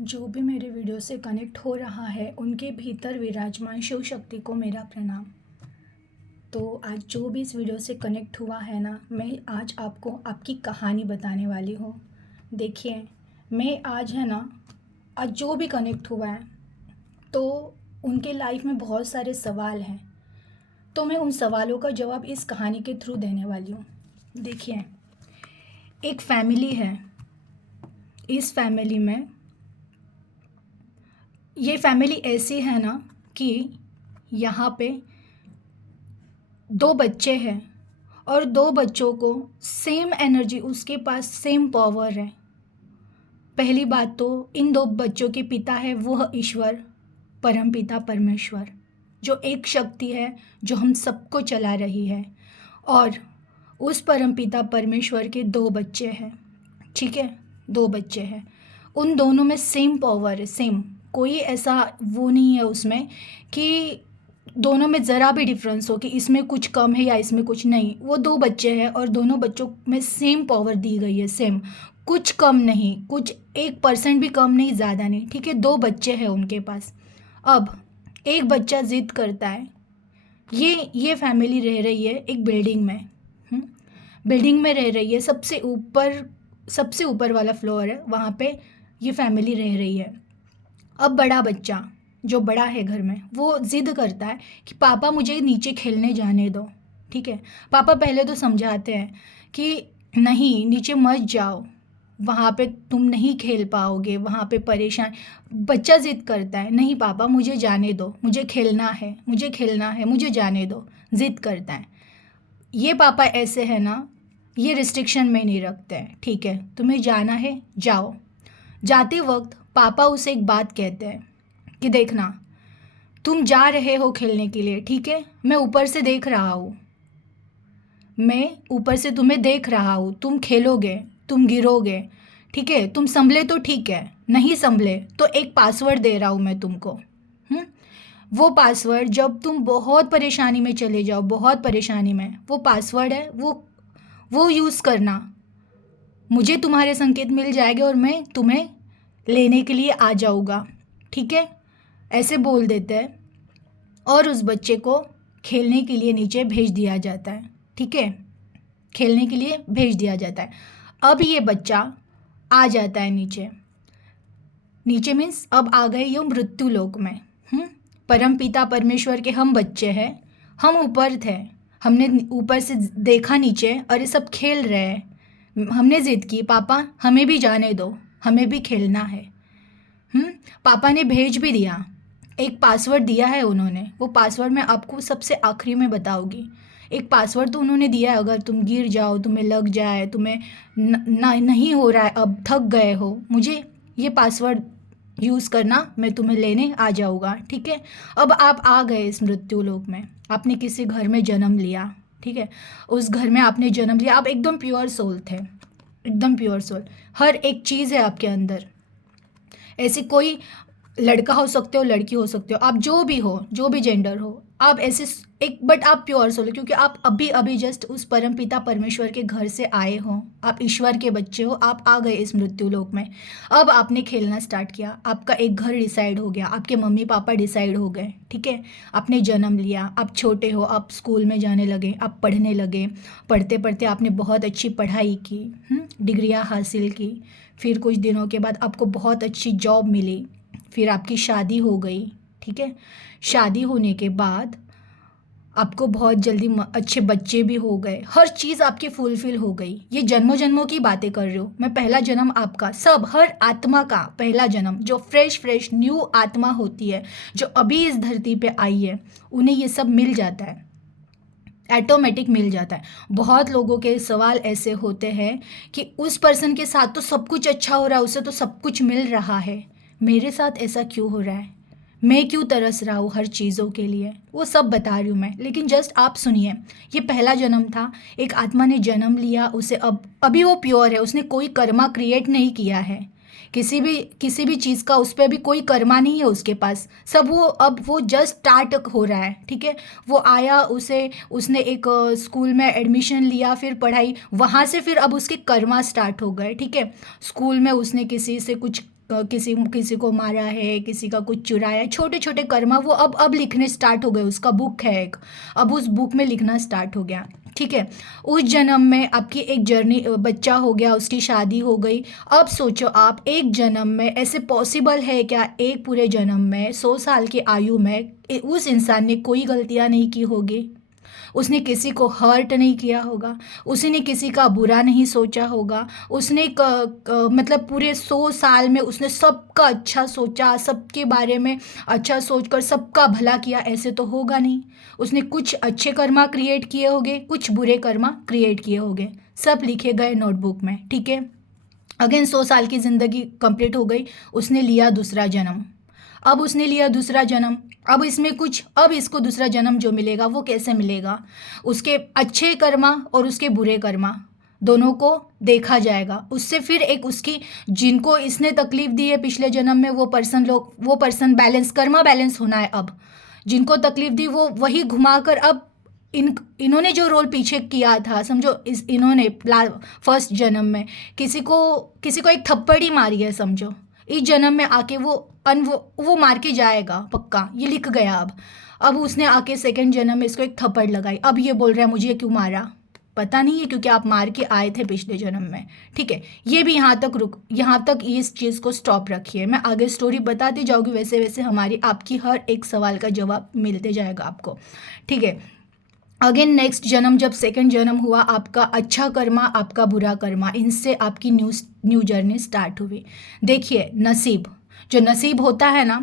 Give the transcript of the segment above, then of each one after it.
जो भी मेरे वीडियो से कनेक्ट हो रहा है उनके भीतर विराजमान शिव शक्ति को मेरा प्रणाम। तो आज जो भी इस वीडियो से कनेक्ट हुआ है ना, मैं आज आपको आपकी कहानी बताने वाली हूँ। देखिए, मैं आज है ना, आज जो भी कनेक्ट हुआ है तो उनके लाइफ में बहुत सारे सवाल हैं, तो मैं उन सवालों का जवाब इस कहानी के थ्रू देने वाली हूँ। देखिए, एक फैमिली है। इस फैमिली में ये फैमिली ऐसी है ना कि यहाँ पे दो बच्चे हैं और दो बच्चों को सेम एनर्जी, उसके पास सेम पावर है। पहली बात तो इन दो बच्चों के पिता है वह ईश्वर, परमपिता परमेश्वर, जो एक शक्ति है जो हम सबको चला रही है। और उस परमपिता परमेश्वर के दो बच्चे हैं, ठीक है, दो बच्चे हैं। उन दोनों में सेम पावर है, सेम, कोई ऐसा वो नहीं है उसमें कि दोनों में ज़रा भी डिफरेंस हो कि इसमें कुछ कम है या इसमें कुछ नहीं। वो दो बच्चे हैं और दोनों बच्चों में सेम पावर दी गई है, सेम, कुछ कम नहीं, कुछ 1% भी कम नहीं, ज़्यादा नहीं, ठीक है। दो बच्चे हैं उनके पास। अब एक बच्चा ज़िद करता है। ये फैमिली रह रही है एक बिल्डिंग में, बिल्डिंग में रह रही है, सबसे ऊपर वाला फ्लोर है, वहाँ पे ये फैमिली रह रही है। अब बड़ा बच्चा जो बड़ा है घर में, वो ज़िद करता है कि पापा मुझे नीचे खेलने जाने दो, ठीक है। पापा पहले तो समझाते हैं कि नहीं, नीचे मत जाओ, वहाँ पे तुम नहीं खेल पाओगे, वहाँ पे परेशान। बच्चा ज़िद करता है, नहीं पापा मुझे जाने दो, मुझे खेलना है, मुझे खेलना है, मुझे जाने दो, ज़िद करता है। ये पापा ऐसे है ना, ये रिस्ट्रिक्शन में नहीं रखते हैं, ठीक है, तुम्हें जाना है जाओ। जाते वक्त पापा उसे एक बात कहते हैं कि देखना, तुम जा रहे हो खेलने के लिए, ठीक है, मैं ऊपर से देख रहा हूँ, मैं ऊपर से तुम्हें देख रहा हूँ, तुम खेलोगे, तुम गिरोगे, ठीक है, तुम संभले तो ठीक है, नहीं संभले तो एक पासवर्ड दे रहा हूँ मैं तुमको। वो पासवर्ड जब तुम बहुत परेशानी में चले जाओ, बहुत परेशानी में, वो पासवर्ड है, वो यूज़ करना, मुझे तुम्हारे संकेत मिल जाएंगे और मैं तुम्हें लेने के लिए आ जाऊँगा, ठीक है, ऐसे बोल देते हैं। और उस बच्चे को खेलने के लिए नीचे भेज दिया जाता है, ठीक है, खेलने के लिए भेज दिया जाता है। अब ये बच्चा आ जाता है नीचे, नीचे मीन्स अब आ गए ये मृत्यु लोक में। परम पिता परमेश्वर के हम बच्चे हैं, हम ऊपर थे, हमने ऊपर से देखा नीचे और ये सब खेल रहे हैं। हमने ज़िद की, पापा हमें भी जाने दो, हमें भी खेलना है। पापा ने भेज भी दिया, एक पासवर्ड दिया है उन्होंने, वो पासवर्ड मैं आपको सबसे आखिरी में बताऊंगी। एक पासवर्ड तो उन्होंने दिया है, अगर तुम गिर जाओ, तुम्हें लग जाए, तुम्हें नहीं हो रहा है, अब थक गए हो, मुझे ये पासवर्ड यूज़ करना, मैं तुम्हें लेने आ जाऊँगा, ठीक है। अब आप आ गए इस मृत्यु लोक में, आपने किसी घर में जन्म लिया, ठीक है, उस घर में आपने जन्म लिया, आप एकदम प्योर सोल थे, एकदम प्योर सोल, हर एक चीज़ है आपके अंदर। ऐसी कोई लड़का हो सकते हो, लड़की हो सकते हो, आप जो भी हो, जो भी जेंडर हो, आप ऐसे एक, बट आप प्योर सोल हो, क्योंकि आप अभी अभी जस्ट उस परम पिता परमेश्वर के घर से आए हो, आप ईश्वर के बच्चे हो, आप आ गए इस मृत्यु लोक में। अब आपने खेलना स्टार्ट किया, आपका एक घर डिसाइड हो गया, आपके मम्मी पापा डिसाइड हो गए, ठीक है, आपने जन्म लिया, आप छोटे हो, आप स्कूल में जाने लगे, आप पढ़ने लगे, पढ़ते पढ़ते आपने बहुत अच्छी पढ़ाई की, डिग्रियाँ हासिल की, फिर कुछ दिनों के बाद आपको बहुत अच्छी जॉब मिली, फिर आपकी शादी हो गई, ठीक है, शादी होने के बाद आपको बहुत जल्दी अच्छे बच्चे भी हो गए, हर चीज़ आपकी फुलफिल हो गई। ये जन्मों जन्मों की बातें कर रही हूँ मैं, पहला जन्म आपका, सब, हर आत्मा का पहला जन्म, जो फ्रेश न्यू आत्मा होती है, जो अभी इस धरती पे आई है, उन्हें ये सब मिल जाता है, ऑटोमेटिक मिल जाता है। बहुत लोगों के सवाल ऐसे होते हैं कि उस पर्सन के साथ तो सब कुछ अच्छा हो रहा है, उसे तो सब कुछ मिल रहा है, मेरे साथ ऐसा क्यों हो रहा है, मैं क्यों तरस रहा हूँ हर चीज़ों के लिए, वो सब बता रही हूँ मैं। लेकिन जस्ट आप सुनिए, ये पहला जन्म था, एक आत्मा ने जन्म लिया, उसे अब अभी वो प्योर है, उसने कोई कर्मा क्रिएट नहीं किया है, किसी भी चीज़ का उस पर भी कोई कर्मा नहीं है उसके पास, सब वो अब वो जस्ट स्टार्ट हो रहा है, ठीक है। वो आया, उसने एक स्कूल में एडमिशन लिया, फिर पढ़ाई, वहाँ से फिर अब उसके कर्मा स्टार्ट हो गए, ठीक है। स्कूल में उसने किसी से कुछ किसी किसी को मारा है, किसी का कुछ चुराया है, छोटे छोटे कर्मा वो अब लिखने स्टार्ट हो गए। उसका बुक है एक, अब उस बुक में लिखना स्टार्ट हो गया, ठीक है। उस जन्म में आपकी एक जर्नी, बच्चा हो गया, उसकी शादी हो गई। अब सोचो आप, एक जन्म में ऐसे पॉसिबल है क्या, एक पूरे जन्म में 100 साल की आयु में उस इंसान ने कोई गलतियां नहीं की होगी, उसने किसी को हर्ट नहीं किया होगा, उसने किसी का बुरा नहीं सोचा होगा, उसने मतलब पूरे 100 साल में उसने सबका अच्छा सोचा, सबके बारे में अच्छा सोचकर सबका भला किया, ऐसे तो होगा नहीं। उसने कुछ अच्छे कर्मा क्रिएट किए होंगे, कुछ बुरे कर्मा क्रिएट किए होंगे, सब लिखे गए नोटबुक में, ठीक है। अगेन 100 साल की ज़िंदगी कंप्लीट हो गई, उसने लिया दूसरा जन्म। अब उसने लिया दूसरा जन्म, अब इसमें कुछ, अब इसको दूसरा जन्म जो मिलेगा वो कैसे मिलेगा, उसके अच्छे कर्मा और उसके बुरे कर्मा दोनों को देखा जाएगा। उससे फिर एक उसकी, जिनको इसने तकलीफ दी है पिछले जन्म में, वो पर्सन बैलेंस, कर्मा बैलेंस होना है। अब जिनको तकलीफ दी वो वही घुमाकर, अब इन्होंने जो रोल पीछे किया था, समझो इन्होंने फर्स्ट जन्म में किसी को एक थप्पड़ ही मारी है, समझो इस जन्म में आके वो मार के जाएगा पक्का, ये लिख गया। अब उसने आके सेकंड जन्म में इसको एक थप्पड़ लगाई, अब ये बोल रहा है मुझे क्यों मारा, पता नहीं है, क्योंकि आप मार के आए थे पिछले जन्म में, ठीक है। ये भी यहाँ तक इस चीज़ को स्टॉप रखिए, मैं आगे स्टोरी बताती जाऊँगी, वैसे वैसे आपकी हर एक सवाल का जवाब मिलते जाएगा आपको, ठीक है। अगेन नेक्स्ट जन्म, जब सेकंड जन्म हुआ, आपका अच्छा कर्मा, आपका बुरा कर्मा, इनसे आपकी न्यू जर्नी स्टार्ट हुई। देखिए नसीब, जो नसीब होता है ना,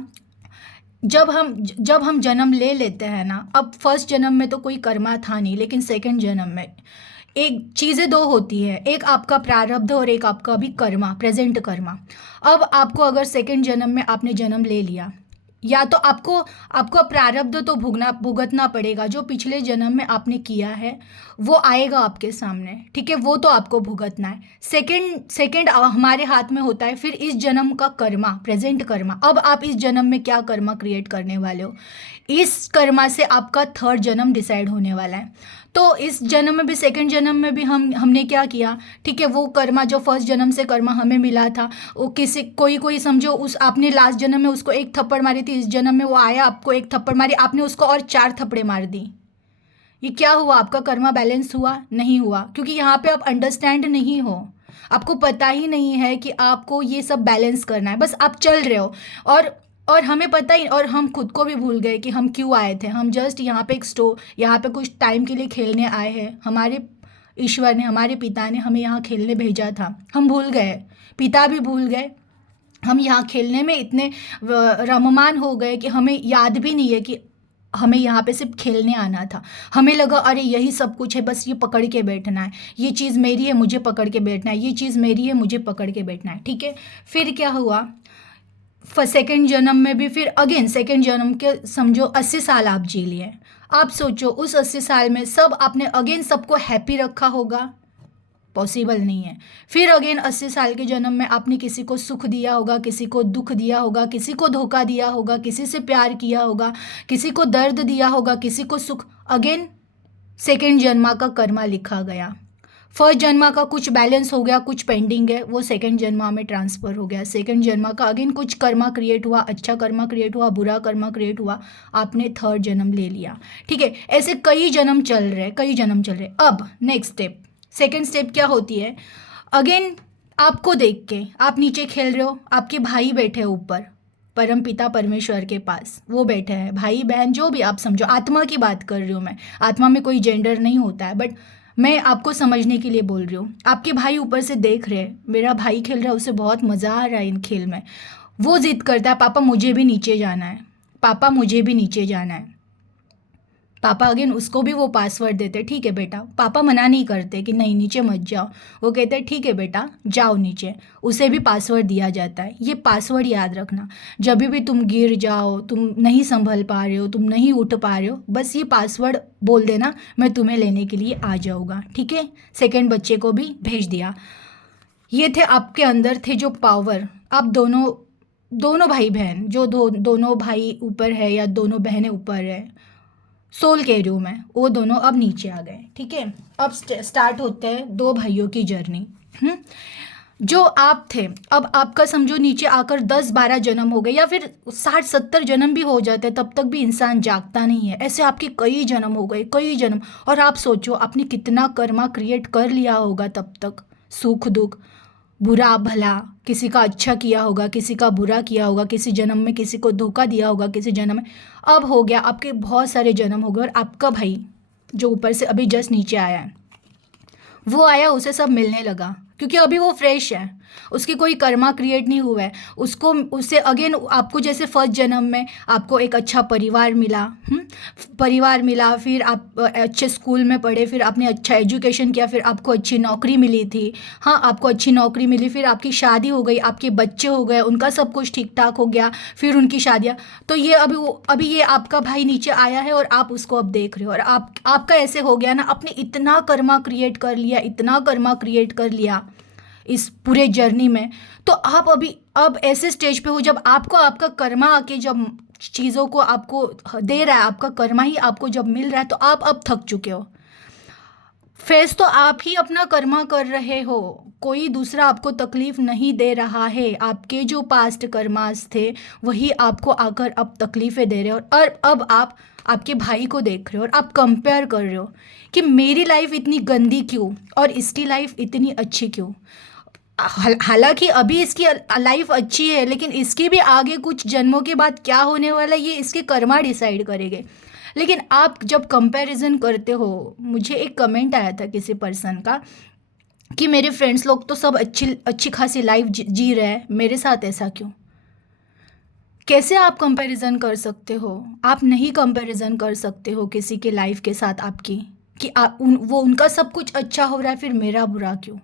जब हम जन्म ले लेते हैं ना, अब फर्स्ट जन्म में तो कोई कर्मा था नहीं, लेकिन सेकंड जन्म में एक चीज़ें दो होती है, एक आपका प्रारब्ध और एक आपका अभी कर्मा, प्रेजेंट कर्मा। अब आपको अगर सेकंड जन्म में आपने जन्म ले लिया, या तो आपको प्रारब्ध तो भुगतना पड़ेगा, जो पिछले जन्म में आपने किया है वो आएगा आपके सामने, ठीक है, वो तो आपको भुगतना है। सेकंड हमारे हाथ में होता है फिर इस जन्म का कर्मा, प्रेजेंट कर्मा। अब आप इस जन्म में क्या कर्मा क्रिएट करने वाले हो, इस कर्मा से आपका थर्ड जन्म डिसाइड होने वाला है। तो इस जन्म में भी, सेकंड जन्म में भी हमने क्या किया, ठीक है, वो कर्मा जो फर्स्ट जन्म से कर्मा हमें मिला था, वो कोई समझो उस आपने लास्ट जन्म में उसको एक थप्पड़ मारी थी, इस जन्म में वो आया आपको एक थप्पड़ मारी, आपने उसको और 4 थप्पड़े मार दी। ये क्या हुआ, आपका कर्मा बैलेंस हुआ? नहीं हुआ, क्योंकि यहाँ पे आप अंडरस्टैंड नहीं हो, आपको पता ही नहीं है कि आपको ये सब बैलेंस करना है, बस आप चल रहे हो। और हमें पता ही, और हम खुद को भी भूल गए कि हम क्यों आए थे। हम जस्ट यहाँ पे यहाँ पे कुछ टाइम के लिए खेलने आए हैं, हमारे ईश्वर ने, हमारे पिता ने हमें यहाँ खेलने भेजा था, हम भूल गए, पिता भी भूल गए। हम यहाँ खेलने में इतने रममान हो गए कि हमें याद भी नहीं है कि हमें यहाँ पे सिर्फ खेलने आना था। हमें लगा अरे यही सब कुछ है, बस ये पकड़ के बैठना है, ये चीज़ मेरी है मुझे पकड़ के बैठना है, ये चीज़ मेरी है मुझे पकड़ के बैठना है, ठीक है। फिर क्या हुआ, सेकेंड जन्म में भी फिर अगेन सेकेंड जन्म के समझो 80 साल आप जी लिए। आप सोचो उस 80 साल में सब आपने अगेन सबको हैप्पी रखा होगा, पॉसिबल नहीं है। फिर अगेन 80 साल के जन्म में आपने किसी को सुख दिया होगा, किसी को दुख दिया होगा, किसी को धोखा दिया होगा, किसी से प्यार किया होगा, किसी को दर्द दिया होगा, किसी को सुख। अगेन सेकेंड जन्मा का कर्मा लिखा गया। फर्स्ट जन्मा का कुछ बैलेंस हो गया, कुछ पेंडिंग है, वो सेकंड जन्मा में ट्रांसफ़र हो गया। सेकंड जन्मा का अगेन कुछ कर्मा क्रिएट हुआ, अच्छा कर्मा क्रिएट हुआ, बुरा कर्मा क्रिएट हुआ, आपने थर्ड जन्म ले लिया, ठीक है। ऐसे कई जन्म चल रहे। अब नेक्स्ट स्टेप, सेकंड स्टेप क्या होती है, अगेन आपको देख के आप नीचे खेल रहे हो, आपके भाई बैठे हैं ऊपर परम पिता परमेश्वर के पास, वो बैठे हैं, भाई बहन जो भी आप समझो, आत्मा की बात कर रही हूँ मैं, आत्मा में कोई जेंडर नहीं होता है, बट मैं आपको समझने के लिए बोल रही हूँ। आपके भाई ऊपर से देख रहे हैं, मेरा भाई खेल रहा है, उसे बहुत मज़ा आ रहा है इन खेल में, वो जिद करता है पापा मुझे भी नीचे जाना है, पापा मुझे भी नीचे जाना है। पापा अगेन उसको भी वो पासवर्ड देते, ठीक है बेटा, पापा मना नहीं करते कि नहीं नीचे मत जाओ, वो कहते हैं ठीक है बेटा जाओ नीचे, उसे भी पासवर्ड दिया जाता है। ये पासवर्ड याद रखना, जब भी तुम गिर जाओ, तुम नहीं संभल पा रहे हो, तुम नहीं उठ पा रहे हो, बस ये पासवर्ड बोल देना, मैं तुम्हें लेने के लिए आ जाऊँगा, ठीक है। सेकेंड बच्चे को भी भेज दिया। ये थे आपके अंदर थे जो पावर, आप दोनों दोनों भाई बहन जो दोनों भाई ऊपर है या दोनों बहनें ऊपर है, सोल कह रही हूँ मैं, वो दोनों अब नीचे आ गए। ठीक है, अब स्टार्ट होते हैं दो भाइयों की जर्नी। हम्म जो आप थे, अब आपका समझो नीचे आकर 10-12 जन्म हो गए, या फिर 60-70 जन्म भी हो जाते, तब तक भी इंसान जागता नहीं है। ऐसे आपके कई जन्म हो गए, कई जन्म। और आप सोचो आपने कितना कर्मा क्रिएट कर लिया होगा तब तक, सुख दुख, बुरा भला, किसी का अच्छा किया होगा, किसी का बुरा किया होगा, किसी जन्म में किसी को धोखा दिया होगा, किसी जन्म में। अब हो गया आपके बहुत सारे जन्म हो गए, और आपका भाई जो ऊपर से अभी जस्ट नीचे आया है, वो आया, उसे सब मिलने लगा, क्योंकि अभी वो फ्रेश है, उसकी कोई कर्मा क्रिएट नहीं हुआ है। उसको उससे अगेन आपको जैसे फर्स्ट जन्म में आपको एक अच्छा परिवार मिला, परिवार मिला, फिर आप अच्छे स्कूल में पढ़े, फिर आपने अच्छा एजुकेशन किया, फिर आपको अच्छी नौकरी मिली थी। हाँ, आपको अच्छी नौकरी मिली, फिर आपकी शादी हो गई, आपके बच्चे हो गए, उनका सब कुछ ठीक ठाक हो गया, फिर उनकी शादियाँ। तो ये अभी ये आपका भाई नीचे आया है, और आप उसको अब देख रहे हो, और आपका ऐसे हो गया ना, आपने इतना कर्मा क्रिएट कर लिया, इतना कर्मा क्रिएट कर लिया इस पूरे जर्नी में। तो आप अभी अब ऐसे स्टेज पे हो जब आपको आपका कर्मा आके जब चीज़ों को आपको दे रहा है, आपका कर्मा ही आपको जब मिल रहा है, तो आप अब थक चुके हो। फेस तो आप ही अपना कर्मा कर रहे हो, कोई दूसरा आपको तकलीफ नहीं दे रहा है। आपके जो पास्ट कर्मास थे वही आपको आकर अब तकलीफ़ें दे रहे हो, और अब आप आपके भाई को देख रहे हो, और आप कंपेयर कर रहे हो कि मेरी लाइफ इतनी गंदी क्यों और इसकी लाइफ इतनी अच्छी क्यों। हालांकि अभी इसकी लाइफ अच्छी है, लेकिन इसके भी आगे कुछ जन्मों के बाद क्या होने वाला है ये इसके कर्मा डिसाइड करेंगे। लेकिन आप जब कंपैरिजन करते हो, मुझे एक कमेंट आया था किसी पर्सन का कि मेरे फ्रेंड्स लोग तो सब अच्छी अच्छी खासी लाइफ जी रहे हैं, मेरे साथ ऐसा क्यों। कैसे आप कंपैरिजन कर सकते हो? आप नहीं कंपैरिजन कर सकते हो किसी के लाइफ के साथ आपकी, कि वो उनका सब कुछ अच्छा हो रहा है, फिर मेरा बुरा क्यों।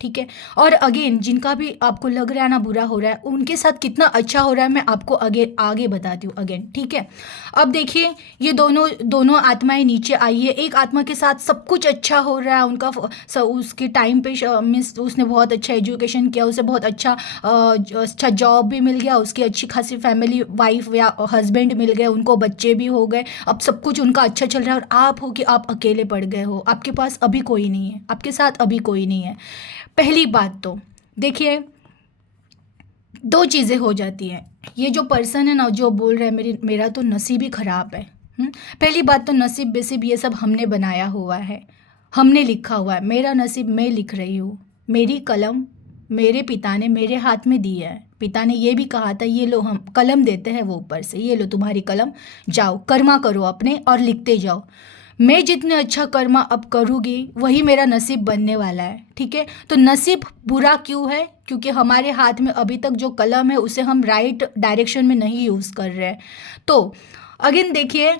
ठीक है, और अगेन जिनका भी आपको लग रहा है ना बुरा हो रहा है, उनके साथ कितना अच्छा हो रहा है मैं आपको आगे आगे बताती हूँ अगेन। ठीक है, अब देखिए ये दोनों दोनों आत्माएं नीचे आई है। एक आत्मा के साथ सब कुछ अच्छा हो रहा है, उनका उसके टाइम पे मीन्स उसने बहुत अच्छा एजुकेशन किया, उसे बहुत अच्छा अच्छा जॉब भी मिल गया, उसकी अच्छी खासी फैमिली, वाइफ या हस्बैंड मिल गए, उनको बच्चे भी हो गए, अब सब कुछ उनका अच्छा चल रहा है। और आप हो कि आप अकेले पड़ गए हो, आपके पास अभी कोई नहीं है, आपके साथ अभी कोई नहीं है। पहली बात तो देखिए, दो चीज़ें हो जाती हैं। ये जो पर्सन है ना जो बोल रहा है मेरा तो नसीब ही ख़राब है। पहली बात तो नसीब बेसिब ये सब हमने बनाया हुआ है, हमने लिखा हुआ है। मेरा नसीब मैं लिख रही हूँ, मेरी कलम मेरे पिता ने मेरे हाथ में दी है। पिता ने ये भी कहा था, ये लो, हम कलम देते हैं वो ऊपर से, ये लो तुम्हारी कलम, जाओ कर्मा करो अपने और लिखते जाओ। मैं जितने अच्छा कर्मा अब करूँगी वही मेरा नसीब बनने वाला है। ठीक है, तो नसीब बुरा क्यों है? क्योंकि हमारे हाथ में अभी तक जो कलम है उसे हम राइट डायरेक्शन में नहीं यूज़ कर रहे हैं। तो अगेन देखिए,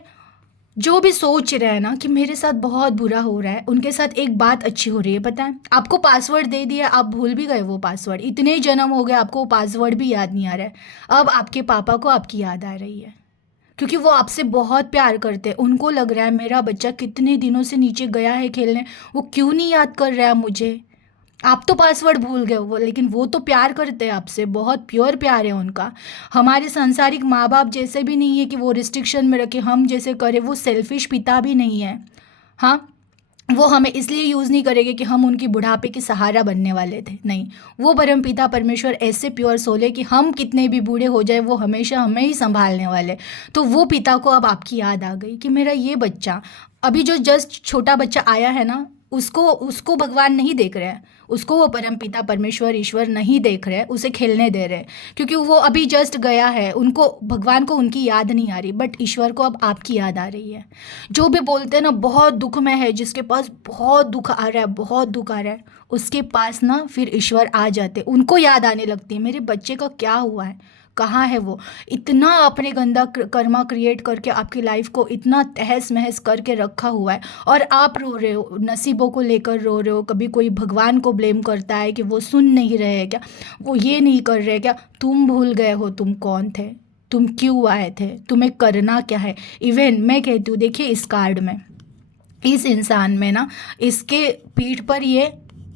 जो भी सोच रहे हैं ना कि मेरे साथ बहुत बुरा हो रहा है, उनके साथ एक बात अच्छी हो रही है, पता है? आपको पासवर्ड दे दिया, आप भूल भी गए वो पासवर्ड, इतने जन्म हो गए आपको वो पासवर्ड भी याद नहीं आ रहा है। अब आपके पापा को आपकी याद आ रही है, क्योंकि वो आपसे बहुत प्यार करते हैं। उनको लग रहा है मेरा बच्चा कितने दिनों से नीचे गया है खेलने, वो क्यों नहीं याद कर रहा है मुझे। आप तो पासवर्ड भूल गए वो, लेकिन वो तो प्यार करते हैं आपसे, बहुत प्योर प्यार है उनका। हमारे सांसारिक माँ बाप जैसे भी नहीं है कि वो रिस्ट्रिक्शन में रखे हम जैसे करें, वो सेल्फिश पिता भी नहीं है। हाँ, वो हमें इसलिए यूज़ नहीं करेंगे कि हम उनकी बुढ़ापे की सहारा बनने वाले थे, नहीं। वो परमपिता परमेश्वर ऐसे प्योर सोल है कि हम कितने भी बूढ़े हो जाए वो हमेशा हमें ही संभालने वाले। तो वो पिता को अब आपकी याद आ गई कि मेरा ये बच्चा, अभी जो जस्ट छोटा बच्चा आया है ना, उसको उसको भगवान नहीं देख रहे हैं, उसको वो परमपिता परमेश्वर ईश्वर नहीं देख रहे हैं, उसे खेलने दे रहे हैं, क्योंकि वो अभी जस्ट गया है। उनको भगवान को उनकी याद नहीं आ रही, बट ईश्वर को अब आपकी याद आ रही है। जो भी बोलते हैं ना बहुत दुख में है, जिसके पास बहुत दुख आ रहा है, बहुत दुख आ रहा है, उसके पास ना फिर ईश्वर आ जाते, उनको याद आने लगती है मेरे बच्चे का क्या हुआ है, कहाँ है वो। इतना अपने गंदा कर्मा क्रिएट करके आपकी लाइफ को इतना तहस महस करके रखा हुआ है, और आप रो रहे हो, नसीबों को लेकर रो रहे हो। कभी कोई भगवान को ब्लेम करता है कि वो सुन नहीं रहे हैं क्या, वो ये नहीं कर रहे क्या। तुम भूल गए हो तुम कौन थे, तुम क्यों आए थे, तुम्हें करना क्या है। इवन मैं कहती हूँ, देखिए इस कार्ड में, इस इंसान में ना, इसके पीठ पर ये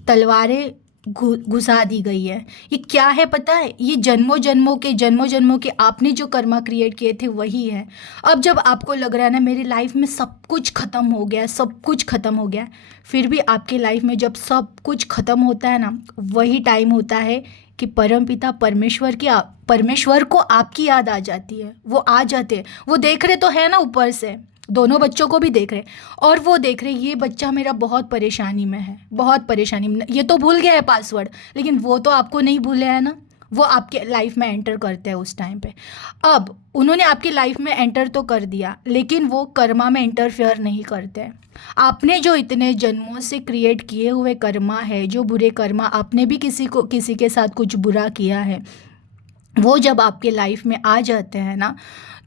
तलवारें घुसा दी गई है। ये क्या है पता है? ये जन्मों जन्मों के आपने जो कर्मा क्रिएट किए थे वही है। अब जब आपको लग रहा है ना मेरी लाइफ में सब कुछ खत्म हो गया है, सब कुछ खत्म हो गया है, फिर भी आपके लाइफ में जब सब कुछ खत्म होता है ना, वही टाइम होता है कि परमपिता परमेश्वर को आपकी याद आ जाती है। वो आ जाते हैं, वो देख रहे तो है ना ऊपर से, दोनों बच्चों को भी देख रहे, और वो देख रहे ये बच्चा मेरा बहुत परेशानी में है, बहुत परेशानी में, ये तो भूल गया है पासवर्ड, लेकिन वो तो आपको नहीं भूले है ना। वो आपके लाइफ में एंटर करते हैं उस टाइम पे। अब उन्होंने आपकी लाइफ में एंटर तो कर दिया, लेकिन वो कर्मा में इंटरफेयर नहीं करते हैं। आपने जो इतने जन्मों से क्रिएट किए हुए कर्मा है, जो बुरे कर्मा आपने भी किसी के साथ कुछ बुरा किया है, वो जब आपके लाइफ में आ जाते हैं ना,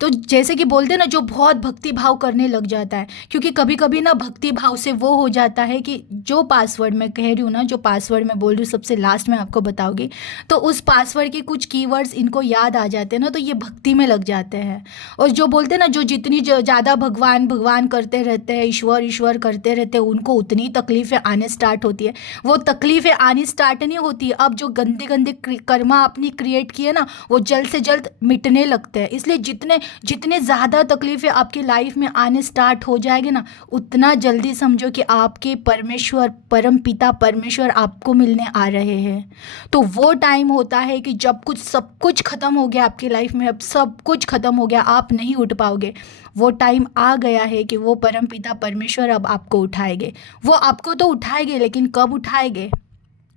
तो जैसे कि बोलते हैं ना, जो बहुत भक्ति भाव करने लग जाता है, क्योंकि कभी कभी ना भक्ति भाव से वो हो जाता है कि जो पासवर्ड मैं कह रही हूँ ना, जो पासवर्ड मैं बोल रही हूँ सबसे लास्ट में आपको बताऊंगी, तो उस पासवर्ड के कुछ कीवर्ड्स इनको याद आ जाते हैं ना, तो ये भक्ति में लग जाते हैं। और जो बोलते हैं ना, जो जितनी ज़्यादा भगवान भगवान करते रहते हैं, ईश्वर ईश्वर करते रहते हैं, उनको उतनी तकलीफ़ें आने स्टार्ट होती है। वो तकलीफ़ें आनी स्टार्ट नहीं होती, अब जो गंदे गंदे कर्मा आपने क्रिएट किए ना, वो जल्द से जल्द मिटने लगते हैं। इसलिए जितने जितने ज़्यादा तकलीफ़ें आपकी लाइफ में आने स्टार्ट हो जाएगी ना, उतना जल्दी समझो कि आपके परमेश्वर परम पिता परमेश्वर आपको मिलने आ रहे हैं। तो वो टाइम होता है कि जब सब कुछ ख़त्म हो गया आपकी लाइफ में, अब सब कुछ ख़त्म हो गया, आप नहीं उठ पाओगे, वो टाइम आ गया है कि वो परम पिता परमेश्वर अब आपको उठाएंगे। वो आपको तो उठाएंगे, लेकिन कब उठाएंगे?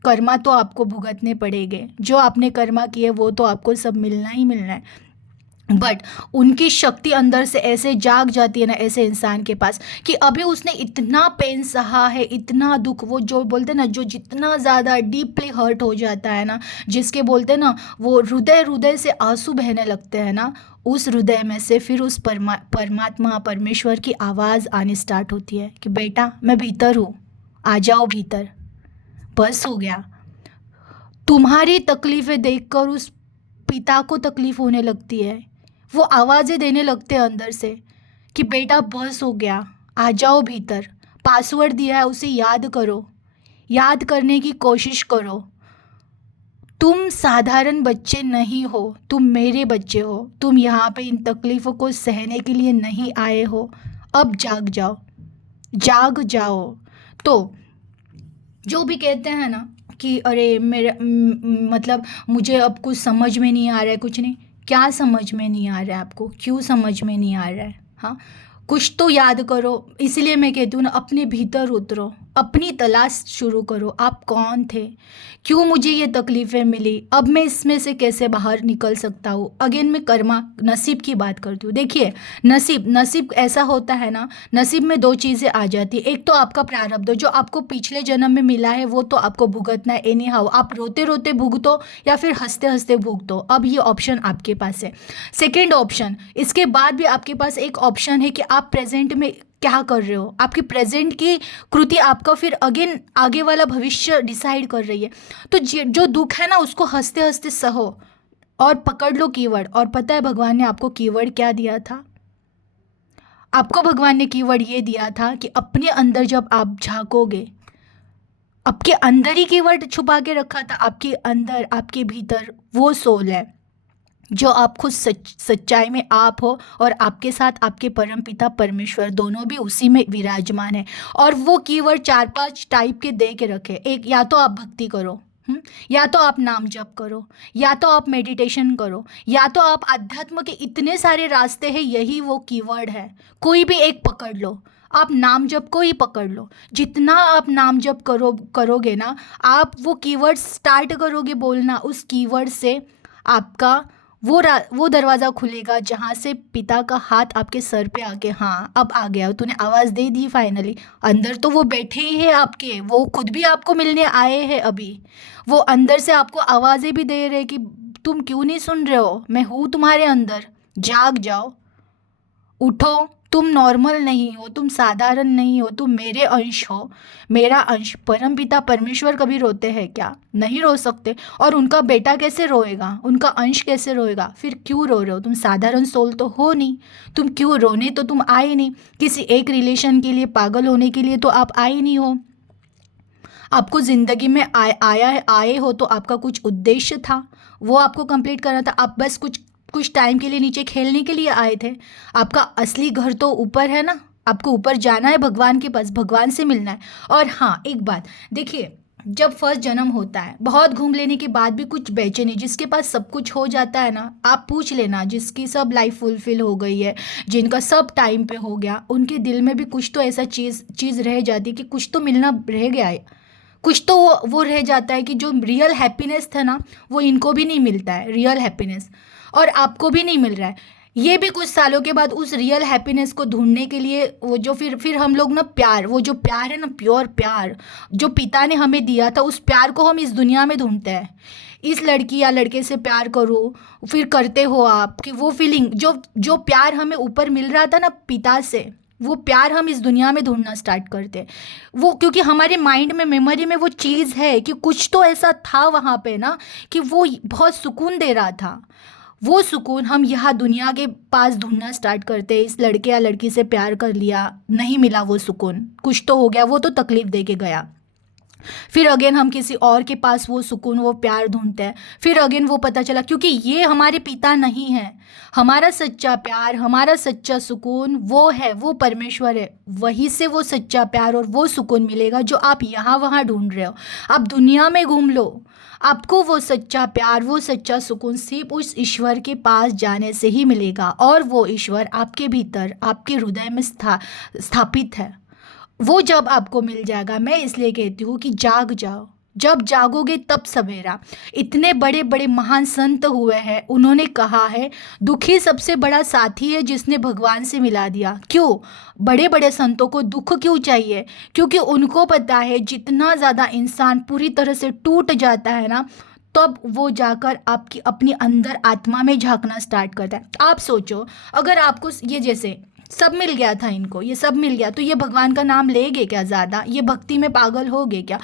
कर्मा तो आपको भुगतने पड़ेंगे, जो आपने कर्मा किए वो तो आपको सब मिलना ही मिलना है। बट उनकी शक्ति अंदर से ऐसे जाग जाती है ना ऐसे इंसान के पास, कि अभी उसने इतना पेन सहा है, इतना दुख, वो जो बोलते हैं ना, जो जितना ज़्यादा डीपली हर्ट हो जाता है ना, जिसके बोलते हैं ना वो हृदय हृदय से आंसू बहने लगते हैं ना, उस हृदय में से फिर उस परमात्मा परमेश्वर की आवाज़ आनी स्टार्ट होती है कि बेटा मैं भीतर हूँ, आ जाओ भीतर, बस हो गया। तुम्हारी तकलीफ़ें देखकर उस पिता को तकलीफ़ होने लगती है। वो आवाज़ें देने लगते हैं अंदर से कि बेटा बस हो गया, आ जाओ भीतर, पासवर्ड दिया है उसे याद करो, याद करने की कोशिश करो। तुम साधारण बच्चे नहीं हो, तुम मेरे बच्चे हो, तुम यहाँ पे इन तकलीफ़ों को सहने के लिए नहीं आए हो। अब जाग जाओ, जाग जाओ। तो जो भी कहते हैं ना कि अरे मेरे मतलब मुझे अब कुछ समझ में नहीं आ रहा है, कुछ नहीं, क्या समझ में नहीं आ रहा है आपको? क्यों समझ में नहीं आ रहा है? हाँ, कुछ तो याद करो। इसलिए मैं कहती हूँ ना, अपने भीतर उतरो, अपनी तलाश शुरू करो। आप कौन थे? क्यों मुझे ये तकलीफ़ें मिली? अब मैं इसमें से कैसे बाहर निकल सकता हूँ? अगेन मैं कर्मा नसीब की बात करती हूँ। देखिए, नसीब ऐसा होता है ना, नसीब में दो चीज़ें आ जाती है। एक तो आपका प्रारब्ध, जो आपको पिछले जन्म में मिला है वो तो आपको भुगतना है एनी हाउ, आप रोते रोते भुगतो या फिर हंसते हंसते भुगतो, अब ये ऑप्शन आपके पास है। सेकेंड ऑप्शन, इसके बाद भी आपके पास एक ऑप्शन है कि आप प्रेजेंट में क्या कर रहे हो। आपकी प्रेजेंट की कृति आपका फिर अगेन आगे वाला भविष्य डिसाइड कर रही है। तो जो दुख है ना उसको हंसते हंसते सहो और पकड़ लो कीवर्ड। और पता है भगवान ने आपको कीवर्ड क्या दिया था? आपको भगवान ने कीवर्ड ये दिया था कि अपने अंदर जब आप झांकोगे, आपके अंदर ही कीवर्ड छुपा के रखा था, आपके अंदर आपके भीतर वो सोल है जो आप खुद सच्चाई में आप हो, और आपके साथ आपके परम पिता परमेश्वर दोनों भी उसी में विराजमान है। और वो कीवर्ड 4-5 टाइप के दे के रखे। एक, या तो आप भक्ति करो, या तो आप नाम जप करो, या तो आप मेडिटेशन करो, या तो आप अध्यात्म के इतने सारे रास्ते हैं, यही वो कीवर्ड है। कोई भी एक पकड़ लो। आप नाम जप को ही पकड़ लो। जितना आप नाम जप करोगे ना, आप वो कीवर्ड स्टार्ट करोगे बोलना, उस कीवर्ड से आपका वो दरवाज़ा खुलेगा जहाँ से पिता का हाथ आपके सर पे आके, हाँ अब आ गया, तूने आवाज़ दे दी फाइनली। अंदर तो वो बैठे ही है आपके, वो खुद भी आपको मिलने आए हैं अभी। वो अंदर से आपको आवाज़ें भी दे रहे कि तुम क्यों नहीं सुन रहे हो, मैं हूँ तुम्हारे अंदर, जाग जाओ, उठो। तुम नॉर्मल नहीं हो, तुम साधारण नहीं हो, तुम मेरे अंश हो, मेरा अंश। परमपिता परमेश्वर कभी रोते हैं क्या? नहीं रो सकते। और उनका बेटा कैसे रोएगा, उनका अंश कैसे रोएगा? फिर क्यों रो रहे हो? तुम साधारण सोल तो हो नहीं, तुम क्यों रोने तो तुम आए नहीं। किसी एक रिलेशन के लिए पागल होने के लिए तो आप आए नहीं हो। आपको ज़िंदगी में आए हो तो आपका कुछ उद्देश्य था, वो आपको कंप्लीट करना था। आप बस कुछ कुछ टाइम के लिए नीचे खेलने के लिए आए थे। आपका असली घर तो ऊपर है ना, आपको ऊपर जाना है भगवान के पास, भगवान से मिलना है। और हाँ, एक बात देखिए, जब फर्स्ट जन्म होता है, बहुत घूम लेने के बाद भी कुछ बेचैनी, जिसके पास सब कुछ हो जाता है ना, आप पूछ लेना, जिसकी सब लाइफ फुलफिल हो गई है, जिनका सब टाइम पे हो गया, उनके दिल में भी कुछ तो ऐसा चीज़ चीज़ रह जाती है कि कुछ तो मिलना रह गया है। कुछ तो वो रह जाता है कि जो रियल हैप्पीनेस था ना, वो इनको भी नहीं मिलता है रियल हैप्पीनेस, और आपको भी नहीं मिल रहा है। ये भी कुछ सालों के बाद उस रियल हैप्पीनेस को ढूंढने के लिए वो जो फिर हम लोग ना प्यार, वो जो प्यार है ना, प्योर प्यार जो पिता ने हमें दिया था, उस प्यार को हम इस दुनिया में ढूंढते हैं। इस लड़की या लड़के से प्यार करो, फिर करते हो आप कि वो फीलिंग, जो जो प्यार हमें ऊपर मिल रहा था ना पिता से, वो प्यार हम इस दुनिया में ढूंढना स्टार्ट करते हैं। वो क्योंकि हमारे माइंड में, मेमोरी में वो चीज़ है कि कुछ तो ऐसा था वहाँ पे ना, कि वो बहुत सुकून दे रहा था। वो सुकून हम यहाँ दुनिया के पास ढूंढना स्टार्ट करते हैं। इस लड़के या लड़की से प्यार कर लिया, नहीं मिला वो सुकून, कुछ तो हो गया, वो तो तकलीफ दे के गया। फिर अगेन हम किसी और के पास वो सुकून, वो प्यार ढूंढते हैं। फिर अगेन वो पता चला क्योंकि ये हमारे पिता नहीं है। हमारा सच्चा प्यार, हमारा सच्चा सुकून वो है, वो परमेश्वर है। वहीं से वो सच्चा प्यार और वो सुकून मिलेगा जो आप यहाँ वहाँ ढूंढ रहे हो। आप दुनिया में घूम लो, आपको वो सच्चा प्यार, वो सच्चा सुकून सिर्फ उस ईश्वर के पास जाने से ही मिलेगा। और वो ईश्वर आपके भीतर, आपके हृदय में स्थापित है। वो जब आपको मिल जाएगा, मैं इसलिए कहती हूँ कि जाग जाओ। जब जागोगे तब सवेरा। इतने बड़े बड़े महान संत हुए हैं, उन्होंने कहा है दुखी सबसे बड़ा साथी है जिसने भगवान से मिला दिया। क्यों? बड़े बड़े संतों को दुख क्यों चाहिए? क्योंकि उनको पता है जितना ज़्यादा इंसान पूरी तरह से टूट जाता है ना, तब वो जाकर आपकी अपनी अंदर आत्मा में झांकना स्टार्ट करता है। आप सोचो, अगर आपको ये जैसे सब मिल गया था, इनको ये सब मिल गया, तो ये भगवान का नाम लेंगे क्या ज़्यादा? ये भक्ति में पागल हो गए क्या?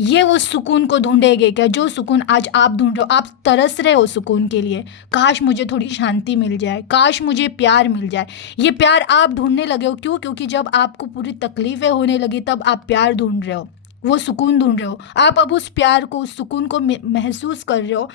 ये वो सुकून को ढूंढेंगे क्या जो सुकून आज आप ढूंढ रहे हो? आप तरस रहे हो सुकून के लिए, काश मुझे थोड़ी शांति मिल जाए, काश मुझे प्यार मिल जाए। ये प्यार आप ढूंढने लगे हो। क्यों? क्योंकि जब आपको पूरी तकलीफ़ें होने लगी तब आप प्यार ढूंढ रहे हो, वो सुकून ढूंढ रहे हो। आप अब उस प्यार को, उस सुकून को महसूस कर रहे हो,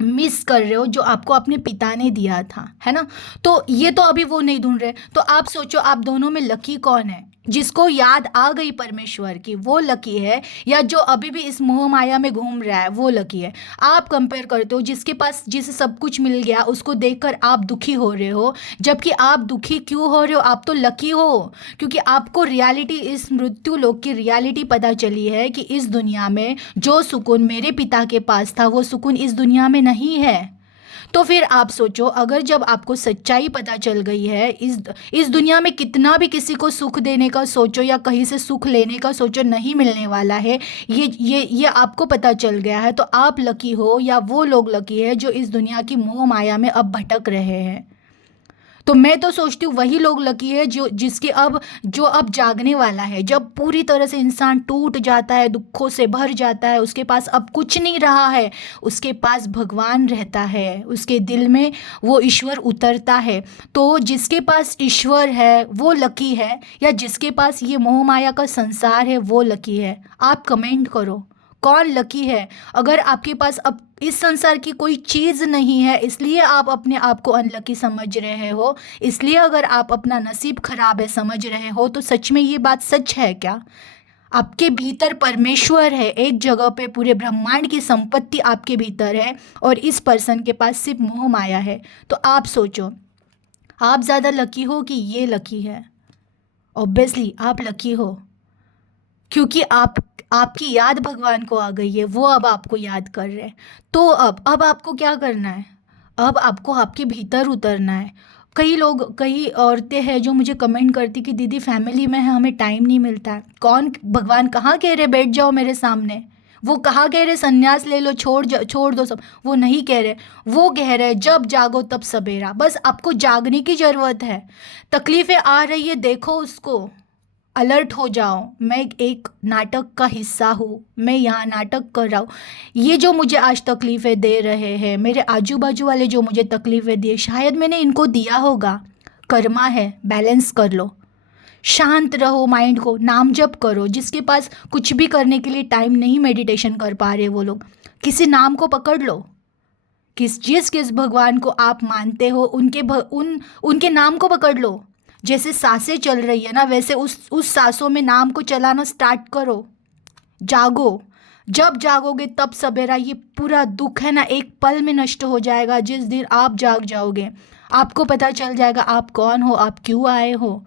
मिस कर रहे हो, जो आपको अपने पिता ने दिया था, है ना? तो ये तो अभी वो नहीं ढूंढ रहे। तो आप सोचो, आप दोनों में लकी कौन है? जिसको याद आ गई परमेश्वर की, वो लकी है, या जो अभी भी इस मोह माया में घूम रहा है, वो लकी है? आप कंपेयर करते हो जिसके पास, जिसे सब कुछ मिल गया, उसको देखकर आप दुखी हो रहे हो। जबकि आप दुखी क्यों हो रहे हो? आप तो लकी हो, क्योंकि आपको रियलिटी, इस मृत्यु लोक की रियलिटी पता चली है कि इस दुनिया में जो सुकून मेरे पिता के पास था, वो सुकून इस दुनिया में नहीं है। तो फिर आप सोचो, अगर जब आपको सच्चाई पता चल गई है, इस दुनिया में कितना भी किसी को सुख देने का सोचो या कहीं से सुख लेने का सोचो, नहीं मिलने वाला है। ये आपको पता चल गया है, तो आप लकी हो, या वो लोग लकी है जो इस दुनिया की मोह माया में अब भटक रहे हैं। तो मैं तो सोचती हूँ वही लोग लकी है जो अब जागने वाला है। जब पूरी तरह से इंसान टूट जाता है, दुखों से भर जाता है, उसके पास अब कुछ नहीं रहा है, उसके पास भगवान रहता है, उसके दिल में वो ईश्वर उतरता है। तो जिसके पास ईश्वर है वो लकी है, या जिसके पास ये मोह माया का संसार है वो लकी है? आप कमेंट करो, कौन लकी है? अगर आपके पास अब इस संसार की कोई चीज़ नहीं है, इसलिए आप अपने आप को अनलकी समझ रहे हो, इसलिए अगर आप अपना नसीब खराब है समझ रहे हो, तो सच में ये बात सच है क्या? आपके भीतर परमेश्वर है, एक जगह पे पूरे ब्रह्मांड की संपत्ति आपके भीतर है, और इस पर्सन के पास सिर्फ मोह माया है। तो आप सोचो, आप ज़्यादा लकी हो कि ये लकी है? ऑब्वियसली आप लकी हो, क्योंकि आपकी याद भगवान को आ गई है, वो अब आपको याद कर रहे हैं। तो अब आपको क्या करना है? अब आपको आपके भीतर उतरना है। कई औरतें हैं जो मुझे कमेंट करती कि दीदी फैमिली में है, हमें टाइम नहीं मिलता है। कौन? भगवान कहाँ कह रहे बैठ जाओ मेरे सामने? वो कहाँ कह रहे संन्यास ले लो, छोड़ दो सब? वो नहीं कह रहे। वो कह रहे जब जागो तब सवेरा। बस आपको जागने की ज़रूरत है। तकलीफ़ें आ रही है, देखो उसको, अलर्ट हो जाओ। मैं एक नाटक का हिस्सा हूँ, मैं यहाँ नाटक कर रहा हूँ। ये जो मुझे आज तकलीफ़ें दे रहे हैं, मेरे आजू बाजू वाले जो मुझे तकलीफ़ें दिए, शायद मैंने इनको दिया होगा। कर्मा है, बैलेंस कर लो। शांत रहो, माइंड को नाम जप करो। जिसके पास कुछ भी करने के लिए टाइम नहीं, मेडिटेशन कर पा रहे वो लोग, किसी नाम को पकड़ लो। जिस भगवान को आप मानते हो उनके नाम को पकड़ लो। जैसे सांसें चल रही है ना, वैसे उस सांसों में नाम को चलाना स्टार्ट करो। जागो, जब जागोगे तब सवेरा ये पूरा दुख है ना एक पल में नष्ट हो जाएगा। जिस दिन आप जाग जाओगे आपको पता चल जाएगा आप कौन हो, आप क्यों आए हो।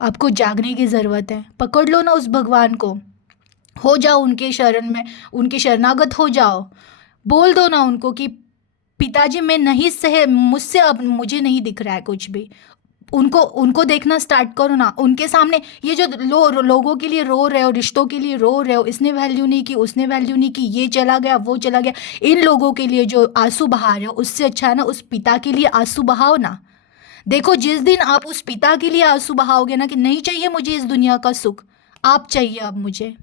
आपको जागने की ज़रूरत है। पकड़ लो ना उस भगवान को, हो जाओ उनके शरण में, उनके शरणागत हो जाओ। बोल दो ना उनको कि पिताजी मैं नहीं सहे, मुझसे अब मुझे नहीं दिख रहा है कुछ भी। उनको उनको देखना स्टार्ट करो ना उनके सामने। ये जो लोगों के लिए रो रहे हो, रिश्तों के लिए रो रहे हो, इसने वैल्यू नहीं की, उसने वैल्यू नहीं की, ये चला गया, वो चला गया, इन लोगों के लिए जो आंसू बहा रहे हो, उससे अच्छा है ना उस पिता के लिए आंसू बहाओ ना। देखो जिस दिन आप उस पिता के लिए आंसू बहाओगे ना कि नहीं चाहिए मुझे इस दुनिया का सुख, आप चाहिए अब मुझे,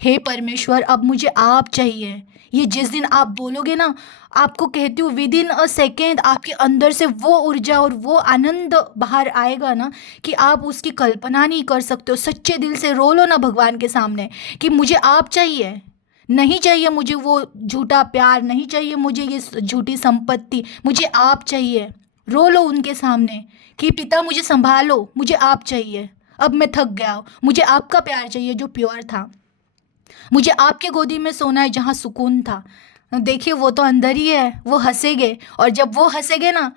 हे परमेश्वर अब मुझे आप चाहिए, ये जिस दिन आप बोलोगे ना, आपको कहती हूँ विद इन अ सेकेंड आपके अंदर से वो ऊर्जा और वो आनंद बाहर आएगा ना कि आप उसकी कल्पना नहीं कर सकते हो। सच्चे दिल से रो लो ना भगवान के सामने कि मुझे आप चाहिए, नहीं चाहिए मुझे वो झूठा प्यार, नहीं चाहिए मुझे ये झूठी संपत्ति, मुझे आप चाहिए। रो लो उनके सामने कि पिता मुझे संभालो, मुझे आप चाहिए, अब मैं थक गया हूँ, मुझे आपका प्यार चाहिए जो प्योर था, मुझे आपके गोदी में सोना है जहाँ सुकून था। देखिए वो तो अंदर ही है, वो हंसेंगे, और जब वो हंसेंगे ना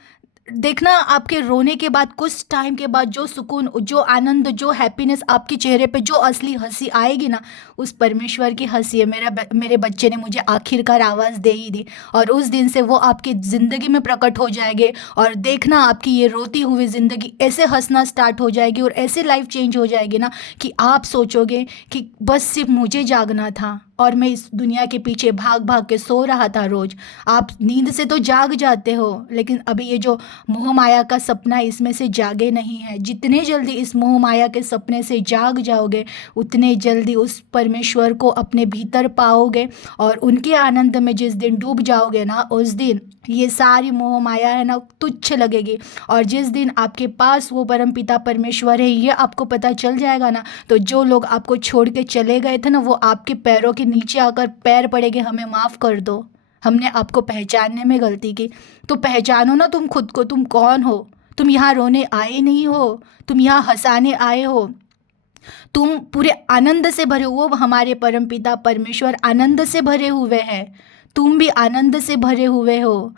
देखना आपके रोने के बाद कुछ टाइम के बाद जो सुकून, जो आनंद, जो हैप्पीनेस आपके चेहरे पे, जो असली हंसी आएगी ना, उस परमेश्वर की हंसी है। मेरे बच्चे ने मुझे आखिरकार आवाज़ दे ही दी, और उस दिन से वो आपकी ज़िंदगी में प्रकट हो जाएंगे। और देखना आपकी ये रोती हुई ज़िंदगी ऐसे हंसना स्टार्ट हो जाएगी और ऐसे लाइफ चेंज हो जाएगी ना कि आप सोचोगे कि बस सिर्फ मुझे जागना था और मैं इस दुनिया के पीछे भाग भाग के सो रहा था रोज। आप नींद से तो जाग जाते हो, लेकिन अभी ये जो मोह माया का सपना इसमें से जागे नहीं है। जितने जल्दी इस मोह माया के सपने से जाग जाओगे उतने जल्दी उस परमेश्वर को अपने भीतर पाओगे, और उनके आनंद में जिस दिन डूब जाओगे ना उस दिन ये सारी मोह माया है ना तुच्छ लगेगी। और जिस दिन आपके पास वो परमपिता परमेश्वर है ये आपको पता चल जाएगा ना, तो जो लोग आपको छोड़ के चले गए थे ना वो आपके पैरों के नीचे आकर पैर पड़ेंगे, हमें माफ़ कर दो, हमने आपको पहचानने में गलती की। तो पहचानो ना तुम खुद को, तुम कौन हो। तुम यहाँ रोने आए नहीं हो, तुम यहाँ हंसाने आए हो। तुम पूरे आनंद से भरे, वो हमारे परमपिता परमेश्वर आनंद से भरे हुए हैं, तुम भी आनंद से भरे हुए हो।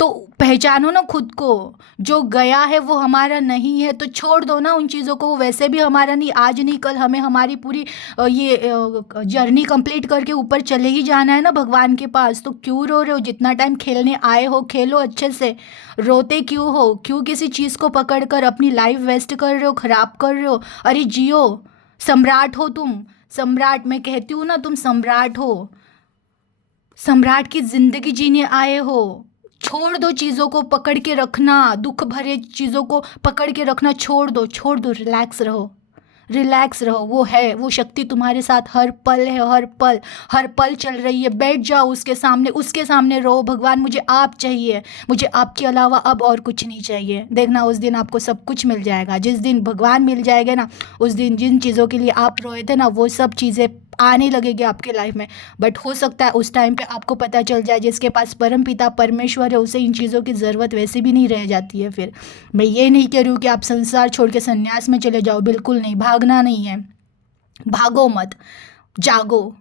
तो पहचानो ना खुद को, जो गया है वो हमारा नहीं है, तो छोड़ दो ना उन चीज़ों को, वो वैसे भी हमारा नहीं, आज नहीं कल हमें हमारी पूरी ये जर्नी कंप्लीट करके ऊपर चले ही जाना है ना भगवान के पास। तो क्यों रो रहे हो, जितना टाइम खेलने आए हो खेलो अच्छे से, रोते क्यों हो, क्यों किसी चीज़ को पकड़ कर अपनी लाइफ वेस्ट कर रहे हो, ख़राब कर रहे हो। अरे जियो, सम्राट हो तुम, सम्राट, मैं कहती हूँ ना तुम सम्राट हो, सम्राट की जिंदगी जीने आए हो। छोड़ दो चीज़ों को पकड़ के रखना, दुख भरे चीज़ों को पकड़ के रखना छोड़ दो, छोड़ दो, रिलैक्स रहो, रिलैक्स रहो। वो है, वो शक्ति तुम्हारे साथ हर पल है, हर पल, हर पल चल रही है। बैठ जाओ उसके सामने रो, भगवान मुझे आप चाहिए, मुझे आपके अलावा अब और कुछ नहीं चाहिए। देखना उस दिन आपको सब कुछ मिल जाएगा। जिस दिन भगवान मिल जाएगा ना उस दिन जिन चीज़ों के लिए आप रोए थे ना वो सब चीज़ें आने लगेगी आपके लाइफ में। बट हो सकता है उस टाइम पे आपको पता चल जाए जिसके पास परम पिता परमेश्वर है उसे इन चीज़ों की ज़रूरत वैसे भी नहीं रह जाती है। फिर मैं ये नहीं कह रही हूँ कि आप संसार छोड़ के संन्यास में चले जाओ, बिल्कुल नहीं, भागना नहीं है, भागो मत, जागो।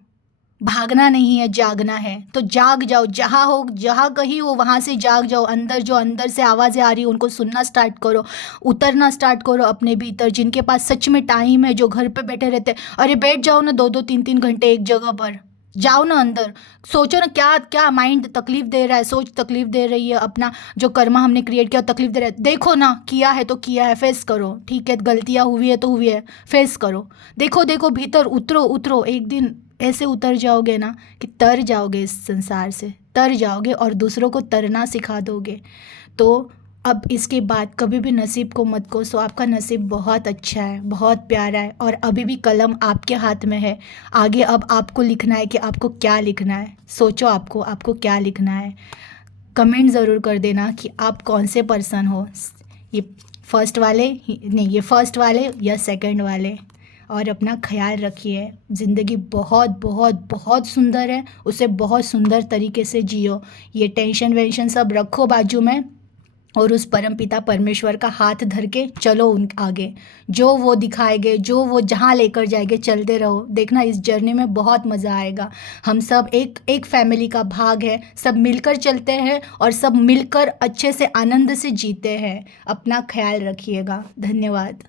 भागना नहीं है, जागना है। तो जाग जाओ, जहाँ हो, जहाँ कहीं हो वहाँ से जाग जाओ। अंदर जो अंदर से आवाज़ें आ रही हैं उनको सुनना स्टार्ट करो, उतरना स्टार्ट करो अपने भीतर। जिनके पास सच में टाइम है, जो घर पे बैठे रहते हैं, अरे बैठ जाओ ना 2-2 3-3 घंटे एक जगह पर, जाओ ना अंदर, सोचो ना क्या क्या माइंड तकलीफ दे रहा है, सोच तकलीफ दे रही है, अपना जो कर्मा हमने क्रिएट किया तकलीफ दे रहा है। देखो ना, किया है तो किया है, फेस करो, ठीक है, गलतियाँ हुई है तो हुई है, फेस करो। देखो देखो भीतर उतरो, उतरो, एक दिन ऐसे उतर जाओगे ना कि तर जाओगे, इस संसार से तर जाओगे और दूसरों को तरना सिखा दोगे। तो अब इसके बाद कभी भी नसीब को मत कोसो, आपका नसीब बहुत अच्छा है, बहुत प्यारा है, और अभी भी कलम आपके हाथ में है। आगे अब आपको लिखना है कि आपको क्या लिखना है। सोचो आपको क्या लिखना है। कमेंट ज़रूर कर देना कि आप कौन से पर्सन हो। ये फर्स्ट वाले नहीं, ये फर्स्ट वाले या सेकंड वाले। और अपना ख्याल रखिए। ज़िंदगी बहुत बहुत बहुत सुंदर है, उसे बहुत सुंदर तरीके से जियो। ये टेंशन वेंशन सब रखो बाजू में और उस परमपिता परमेश्वर का हाथ धर के चलो उन आगे। जो वो दिखाएंगे, जो वो जहाँ लेकर जाएंगे चलते रहो। देखना इस जर्नी में बहुत मज़ा आएगा। हम सब एक एक फैमिली का भाग है, सब मिलकर चलते हैं और सब मिलकर अच्छे से आनंद से जीते हैं। अपना ख्याल रखिएगा। धन्यवाद।